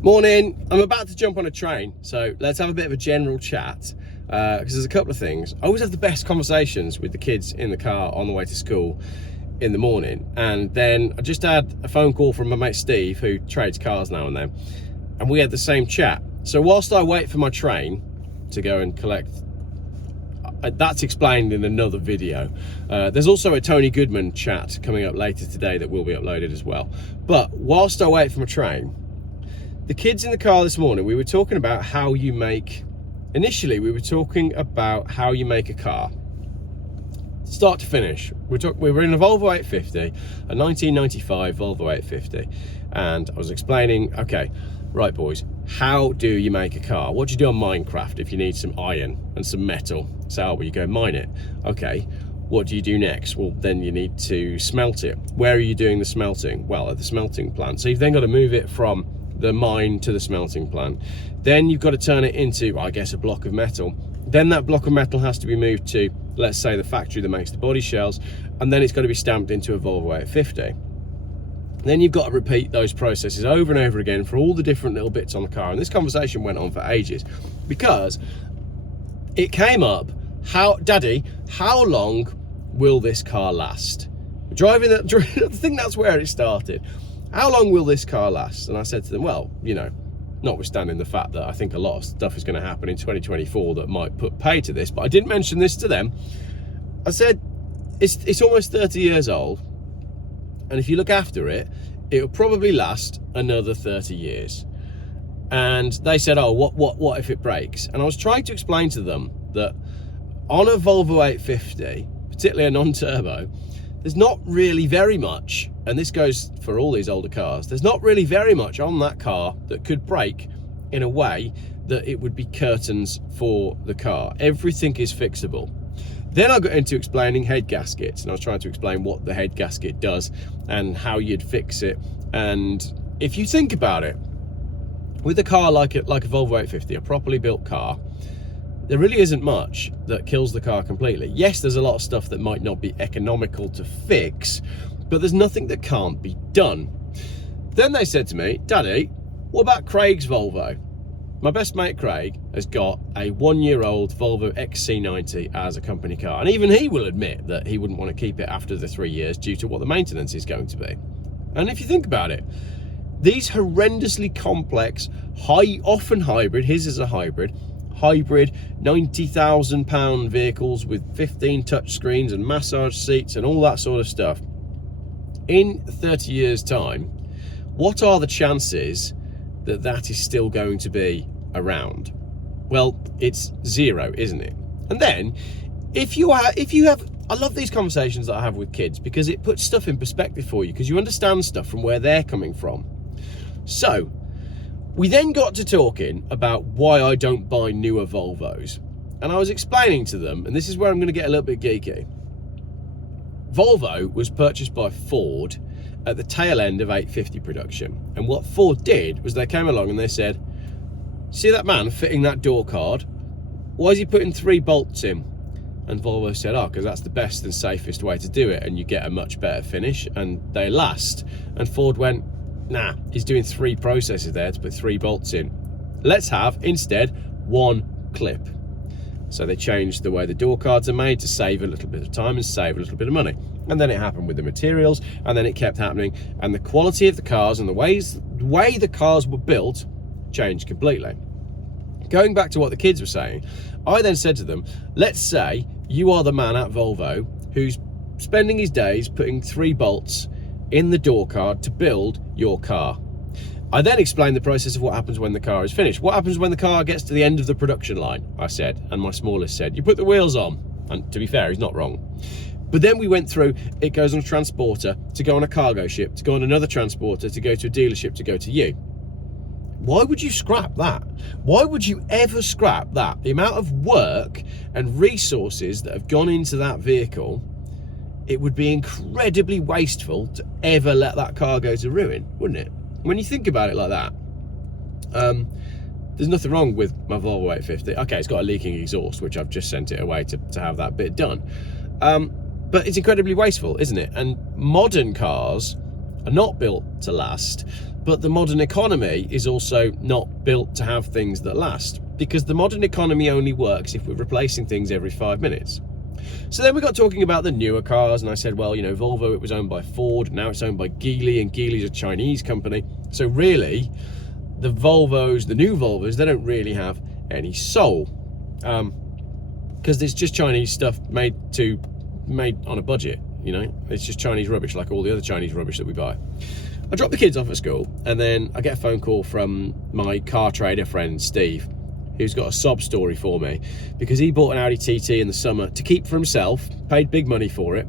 Morning. I'm about to jump on a train, so let's have a bit of a general chat, because there's a couple of things. I always have the best conversations with the kids in the car on the way to school in the morning, and then I just had a phone call from my mate Steve, who trades cars now and then, and we had the same chat. So whilst I wait for my train to go and collect, that's explained in another video. There's also a Tony Goodman chat coming up later today that will be uploaded as well. But whilst I wait for my train, the kids in the car this morning, we were talking about how you make, initially we were talking about how you make a car. Start to finish. We were in a Volvo 850, a 1995 Volvo 850. And I was explaining, okay, right boys, how do you make a car? What do you do on Minecraft if you need some iron and some metal? So, well, you go mine it. Okay, what do you do next? Well, then you need to smelt it. Where are you doing the smelting? Well, at the smelting plant. So you've then got to move it from the mine to the smelting plant. Then you've got to turn it into, I guess, a block of metal. Then that block of metal has to be moved to, let's say, the factory that makes the body shells, and then it's got to be stamped into a Volvo 850. Then you've got to repeat those processes over and over again for all the different little bits on the car. And this conversation went on for ages because it came up, Daddy, how long will this car last? Driving that, I think that's where it started. How long will this car last? And I said to them, well, you know, notwithstanding the fact that I think a lot of stuff is going to happen in 2024 that might put pay to this, but I didn't mention this to them. I said, it's almost 30 years old, and if you look after it, it'll probably last another 30 years. And they said, oh, what if it breaks? And I was trying to explain to them that on a Volvo 850, particularly a non-turbo, there's not really very much, and this goes for all these older cars, there's not really very much on that car that could break in a way that it would be curtains for the car. Everything is fixable. Then I got into explaining head gaskets, and I was trying to explain what the head gasket does and how you'd fix it. And if you think about it, with a car like a Volvo 850, a properly built car, there really isn't much that kills the car completely. Yes, there's a lot of stuff that might not be economical to fix, but there's nothing that can't be done. Then they said to me, Daddy, what about Craig's Volvo? My best mate Craig has got a 1-year-old Volvo XC90 as a company car, and even he will admit that he wouldn't want to keep it after the 3 years due to what the maintenance is going to be. And if you think about it, these horrendously complex, often hybrid, his is a hybrid £90,000 vehicles with 15 touch screens and massage seats and all that sort of stuff. In 30 years time, what are the chances that that is still going to be around? Well, it's zero, isn't it? And then if you have, I love these conversations that I have with kids because it puts stuff in perspective for you, because you understand stuff from where they're coming from. So we then got to talking about why I don't buy newer Volvos. And I was explaining to them, and this is where I'm going to get a little bit geeky. Volvo was purchased by Ford at the tail end of 850 production. And what Ford did was they came along and they said, see that man fitting that door card? Why is he putting 3 bolts in? And Volvo said, oh, because that's the best and safest way to do it, and you get a much better finish and they last. And Ford went, nah, he's doing 3 processes there to put 3 bolts in. Let's have, instead, 1 clip. So they changed the way the door cards are made to save a little bit of time and save a little bit of money. And then it happened with the materials, and then it kept happening. And the quality of the cars and the way the cars were built changed completely. Going back to what the kids were saying, I then said to them, let's say you are the man at Volvo who's spending his days putting 3 bolts in the door card to build your car. I then explained the process of what happens when the car is finished. What happens when the car gets to the end of the production line, I said, and my smallest said, you put the wheels on. And to be fair, he's not wrong. But then we went through, it goes on a transporter to go on a cargo ship, to go on another transporter, to go to a dealership, to go to you. Why would you scrap that? Why would you ever scrap that? The amount of work and resources that have gone into that vehicle, it would be incredibly wasteful to ever let that car go to ruin, wouldn't it? When you think about it like that, there's nothing wrong with my Volvo 850. Okay, it's got a leaking exhaust, which I've just sent it away to have that bit done. But it's incredibly wasteful, isn't it? And modern cars are not built to last, But the modern economy is also not built to have things that last, because the modern economy only works if we're replacing things every 5 minutes. So then we got talking about the newer cars, and I said, well, you know, Volvo, it was owned by Ford, now it's owned by Geely, and Geely's a Chinese company. So really, the Volvos, the new Volvos, they don't really have any soul, because it's just Chinese stuff made on a budget. You know, it's just Chinese rubbish, like all the other Chinese rubbish that we buy. I drop the kids off at school, and then I get a phone call from my car trader friend Steve, who's got a sob story for me, because he bought an Audi TT in the summer to keep for himself, paid big money for it.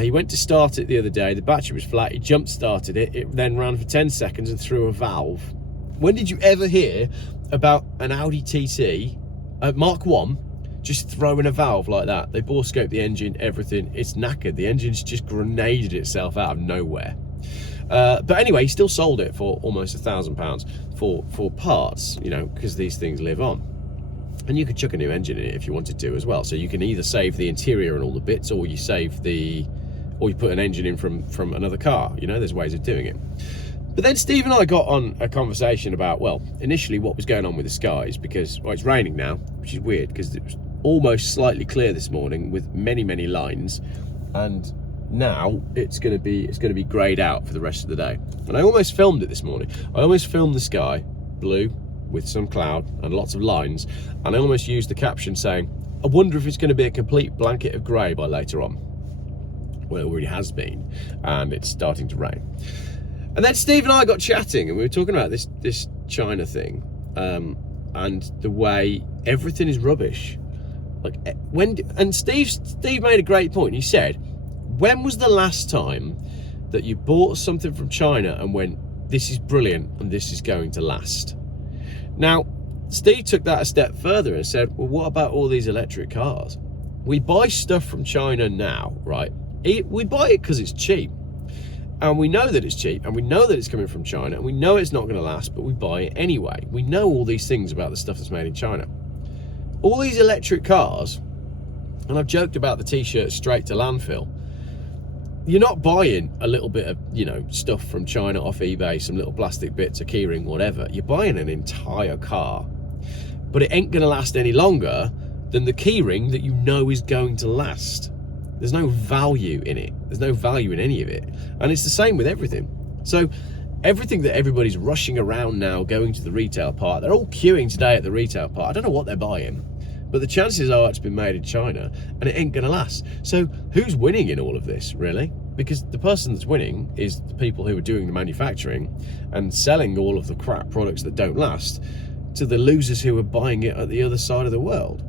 He went to start it the other day, the battery was flat, he jump started it, it then ran for 10 seconds and threw a valve. When did you ever hear about an Audi TT, Mark 1, just throwing a valve like that? They bore scoped the engine, everything, it's knackered. The engine's just grenaded itself out of nowhere. But anyway, he still sold it for almost £1,000 for parts, you know, because these things live on. And you could chuck a new engine in it if you wanted to as well. So you can either save the interior and all the bits, or you put an engine in from another car. You know, there's ways of doing it. But then Steve and I got on a conversation about, well, initially what was going on with the skies, because, well, it's raining now, which is weird because it was almost slightly clear this morning with many lines, and now it's going to be greyed out for the rest of the day. And I almost filmed it this morning. I almost filmed the sky blue with some cloud and lots of lines, and I almost used the caption saying, I wonder if it's going to be a complete blanket of grey by later on. Well, it already has been, and it's starting to rain. And then Steve and I got chatting, and we were talking about this China thing, and the way everything is rubbish. Like Steve made a great point. He said, when was the last time that you bought something from China and went, this is brilliant and this is going to last? Now, Steve took that a step further and said, well, what about all these electric cars? We buy stuff from China now, right? We buy it because it's cheap. And we know that it's cheap, and we know that it's coming from China, and we know it's not going to last, but we buy it anyway. We know all these things about the stuff that's made in China. All these electric cars, and I've joked about the t-shirt straight to landfill, you're not buying a little bit of, you know, stuff from China off eBay, some little plastic bits, a keyring, whatever. You're buying an entire car, but it ain't going to last any longer than the keyring that you know is going to last. There's no value in it. There's no value in any of it. And it's the same with everything. So everything that everybody's rushing around now, going to the retail part, they're all queuing today at the retail part. I don't know what they're buying, but the chances are it's been made in China and it ain't gonna last. So who's winning in all of this, really? Because the person that's winning is the people who are doing the manufacturing and selling all of the crap products that don't last to the losers who are buying it at the other side of the world.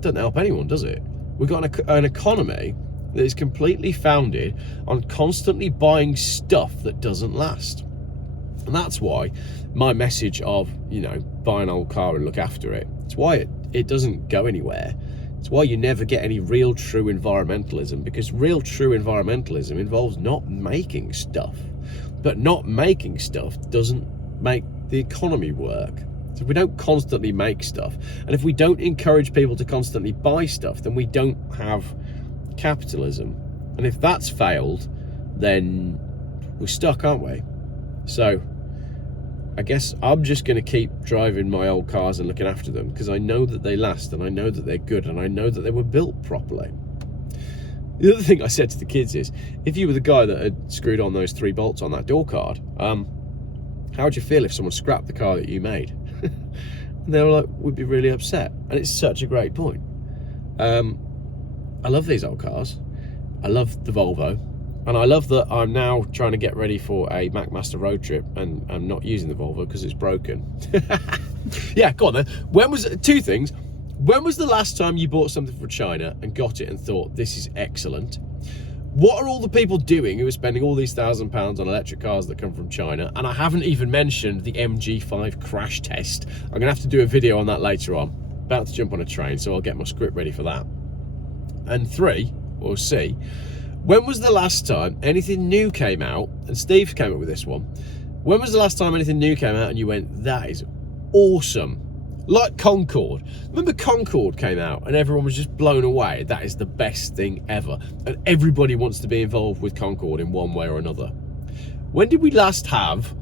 Doesn't help anyone, does it? We've got an economy that is completely founded on constantly buying stuff that doesn't last. And that's why my message of, you know, buy an old car and look after it, it's why it doesn't go anywhere. It's why you never get any real true environmentalism, because real true environmentalism involves not making stuff. But not making stuff doesn't make the economy work. So if we don't constantly make stuff, and if we don't encourage people to constantly buy stuff, then we don't have capitalism. And if that's failed, then we're stuck, aren't we? So I guess I'm just going to keep driving my old cars and looking after them, because I know that they last, and I know that they're good, and I know that they were built properly. The other thing I said to the kids is, if you were the guy that had screwed on those 3 bolts on that door card, how would you feel if someone scrapped the car that you made? And they were like, we'd be really upset. And it's such a great point. I love these old cars. I love the Volvo. And I love that I'm now trying to get ready for a MacMaster road trip, and I'm not using the Volvo because it's broken. Yeah, go on then. 2 things. When was the last time you bought something from China and got it and thought, this is excellent? What are all the people doing who are spending all these £1,000 on electric cars that come from China? And I haven't even mentioned the MG5 crash test. I'm going to have to do a video on that later on. About to jump on a train, so I'll get my script ready for that. And 3, or C, when was the last time anything new came out? And Steve came up with this one. When was the last time anything new came out and you went, that is awesome? Like Concorde. Remember Concorde came out and everyone was just blown away. That is the best thing ever. And everybody wants to be involved with Concorde in one way or another. When did we last have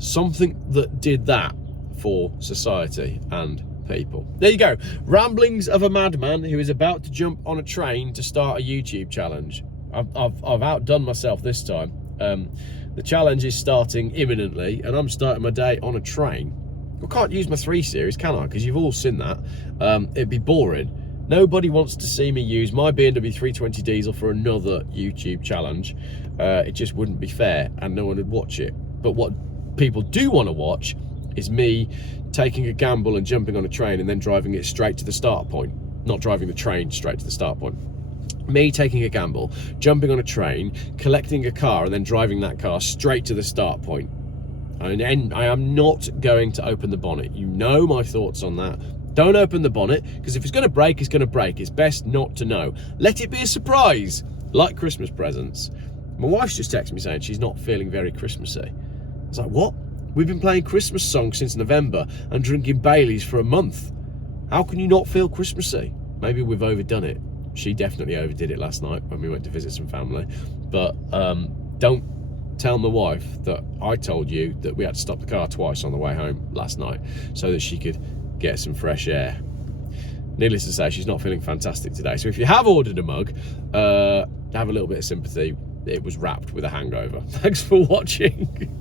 something that did that for society and people. There you go. Ramblings of a madman who is about to jump on a train to start a YouTube challenge. I've outdone myself this time. The challenge is starting imminently, and I'm starting my day on a train. I can't use my 3 Series, can I? Because you've all seen that. It'd be boring. Nobody wants to see me use my BMW 320 diesel for another YouTube challenge. It just wouldn't be fair, and no one would watch it. But what people do want to watch is me taking a gamble and jumping on a train and then driving it straight to the start point. Not driving the train straight to the start point. Me taking a gamble, jumping on a train, collecting a car, and then driving that car straight to the start point. And I am not going to open the bonnet. You know my thoughts on that. Don't open the bonnet, because if it's going to break, it's going to break. It's best not to know. Let it be a surprise, like Christmas presents. My wife's just texted me saying she's not feeling very Christmassy. I was like, what? We've been playing Christmas songs since November and drinking Baileys for a month. How can you not feel Christmassy? Maybe we've overdone it. She definitely overdid it last night when we went to visit some family. But don't tell my wife that I told you that we had to stop the car twice on the way home last night so that she could get some fresh air. Needless to say, she's not feeling fantastic today. So if you have ordered a mug, have a little bit of sympathy. It was wrapped with a hangover. Thanks for watching.